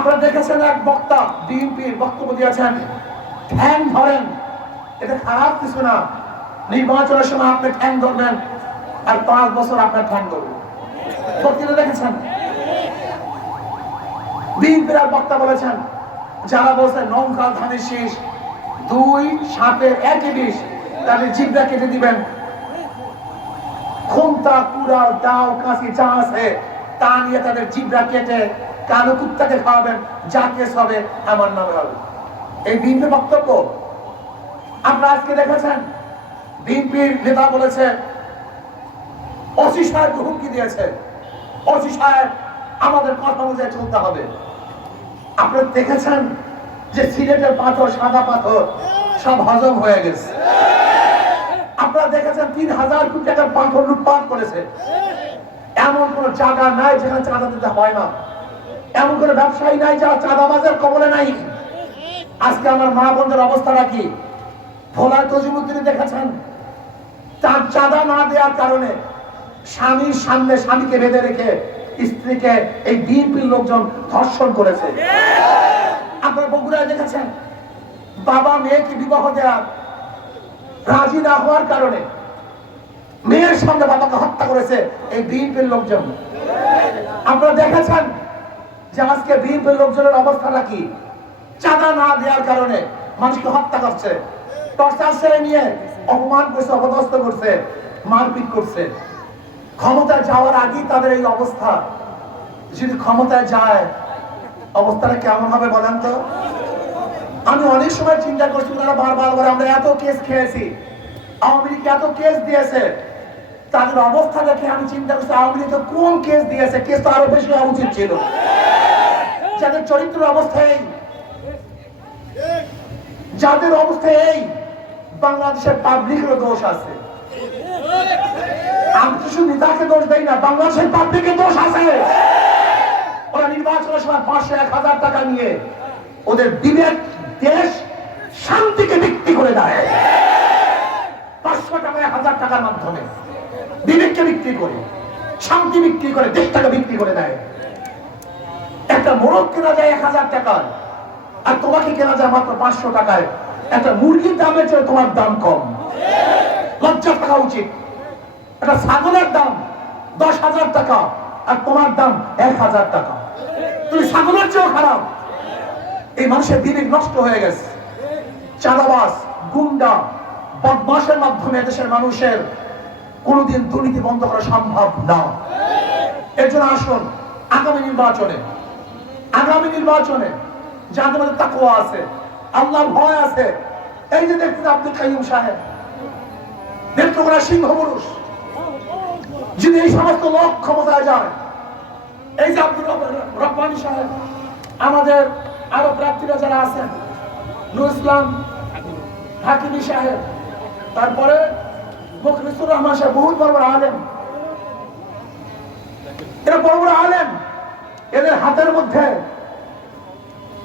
আপনারা দেখেছেন এক বক্তা, বিএনপির বক্তব্য দিয়েছেন। ঠ্যাং ধরেন, এটা খারাপ কিছু না। নির্বাচনের সময় আপনি ঠ্যাং ধরবেন, আর পাঁচ বছর আপনার ঠ্যাং ধরবেন। দেখেছেন? বিএনপির বক্তা বলেছেন, যারা বলছে নৌকা ধানের শীষ, দুই সাপের একই বিষ তাদের জিভটা কেটে দিবেন। খুমতা কুড়াল দাও যা আছে, তা নিয়ে তাদের জিভটা কেটে কালো কুত্তাকে খাওয়াবেন, যা কেস হবে, আমার নামে হবে। এই বিএনপি বক্তব্য, আপনারা আজকে দেখেছেন, বিএনপির নেতা বলেছে অসি সাহেবকে হুমকি দিয়েছে। অসি সাহেব, আমাদের কথা অনুযায়ী চলতে হবে। আপনারা দেখেছেন যে সিলেটের পাথর, সাদা পাথর, সব হজম হয়ে গেছে। আপনারা দেখেছেন তিন হাজার কোটি টাকার পাথর লুটপাট করেছে। এমন কোন জায়গা নাই যেখানে চাঁদা দিতে হয় না। এমন কোন ব্যবসায়ী নাই যারা চাঁদাবাজের কবলে নাই। আজকে আমার মা বোনদের অবস্থাটা কি? ভোলার তজিমুদ্দিনে দেখেছেন? তার চাঁদা না দেওয়ার কারণে স্বামীর সামনে স্বামীকে বেঁধে রেখে স্ত্রীকে এই বিএনপির লোকজন ধর্ষণ করেছে। আপনার বগুড়ায় দেখেছেন? বাবা মেয়েকে বিবাহ দেওয়ার রাজি না হওয়ার কারণে মেয়ের সামনে বাবাকে হত্যা করেছে এই বিএনপির লোকজন। আপনারা দেখেছেন? যে আজকে বিএনপির লোকজনের অবস্থাটা কি? চাঁদা না দেওয়ার কারণে মানুষকে হত্যা করছে, টর্চার ছেড়ে নিয়ে অপমান করছে, অপদস্থ করছে, মারপিট করছে। ক্ষমতায় যাওয়ার আগেই তাদের এই অবস্থা। যদি ক্ষমতায় যায়, অবস্থাটা কেমন হবে বলেন তো? আমি অনেক সময় চিন্তা করছি তারা বারবার আমরা এত কেস খেয়েছি। আওয়ামী লীগ এত কেস দিয়েছে। তাদের অবস্থা দেখে আমি চিন্তা করছি, আওয়ামী লীগ কোন কেস দিয়েছে? কেস তো আরও বেশি হওয়া উচিত ছিল। যাদের চরিত্র অবস্থা এই, যাদের অবস্থা এই, বাংলাদেশের পাবলিকেরও দোষ আছে। আমি তো শুধু নেতাকে দোষ দেই না, বাংলাদেশের পাবলিকের দোষ আছে। ওরা নির্বাচনের সময় পাঁচশো এক হাজার টাকা নিয়ে ওদের বিবেক, দেশ শান্তিকে বিক্রি করে দেয়। পাঁচশো টাকা, এক হাজার টাকার মাধ্যমে। বিবেককে বিক্রি করে, শান্তি বিক্রি করে দেশটাকে বিক্রি করে দেয়। একটা মোরগ কেনা যায় এক হাজার টাকায় আর তোমাকে কেনা যায় মাত্র পাঁচশো টাকায়। একটা মুরগির দামের চেয়ে তোমার দাম কম। লজ্জা থাকা উচিত। একটা ছাগলের দাম দশ হাজার টাকা, আর তোমার দাম এক হাজার টাকা। তুমি ছাগলের চেয়েও খারাপ। এই মানুষের বিবেক নষ্ট হয়ে গেছে। চাঁদাবাস গুন্ডা বদমাসের মাধ্যমে দেশের মানুষের কোনোদিন দুর্নীতি বন্ধ করা সম্ভব না। এর জন্য আসুন, আগামী নির্বাচনে আগামী নির্বাচনে যাদের মধ্যে তাকুয়া আছে, আল্লাহর ভয় আছে, এই যে দেখছেন আব্দুল কাইম সাহেব, নেত্রকোনা সিংহ পুরুষ যদি এই সমস্ত লোক ক্ষমতায় যায় এই যে আব্দুল রব- রব্বানী সাহেব, আমাদের আরও প্রার্থীরা যারা আছেন নুর ইসলাম, হাকিমি সাহেব, তারপরে মুখলিসুর রহমান সাহেব বহুত বড় বড় আলেম। এরা বড় বড় আলেম। এদের হাতের মধ্যে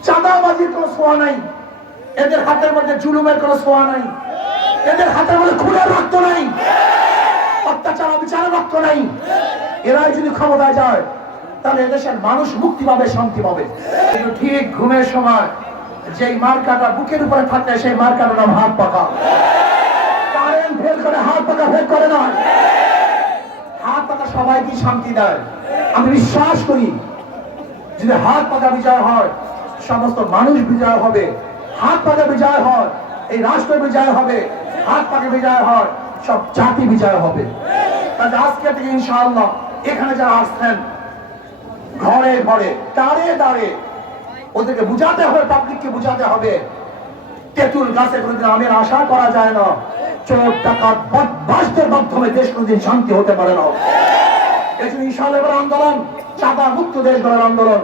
চাঁদাবাজির কোনো নাই। এদের হাতের মধ্যে জুলুমের কোনো নাই। এদের হাতের মধ্যে খুনের রক্ত নাই। অত্যাচার, অবিচারের রক্ত নাই। এরাই যদি ক্ষমতায় যায়, তাহলে এদেশের মানুষ মুক্তি পাবে, শান্তি পাবে। কিন্তু ঠিক ঘুমের সময় যেই মার্কাটা বুকের উপরে থাকে, সেই মার্কাটার নাম হাত পাকা। করে হাত পাকা ফেল করে না। হাত পাকা সবাইকে শান্তি দেয়? আমি বিশ্বাস করি, যদি হাত পাকা বিজয় হয়, সমস্ত মানুষ বিজয় হবে। হাত পাকা বিজয় হয়, এই রাষ্ট্র বিজয় হবে। হাত পাকা বিজয় হয়, সব জাতি বিজয় হবে। তাহলে আজকে থেকে ইনশাআল্লাহ এখানে যারা আসছেন, ঘরে ঘরে দাঁড়ে দাঁড়ে ওদেরকে বুঝাতে হবে পাবলিককে বুঝাতে হবে। তেঁতুল গাছে কোনোদিন আমের আশা করা যায় না। চোর টাকা বাস্তের মাধ্যমে দেশ কোনদিন শান্তি হতে পারে না। জন্য ইনশাআল্লাহ এবার আন্দোলন চাঁদা মুক্ত দেশ গড়ার আন্দোলন।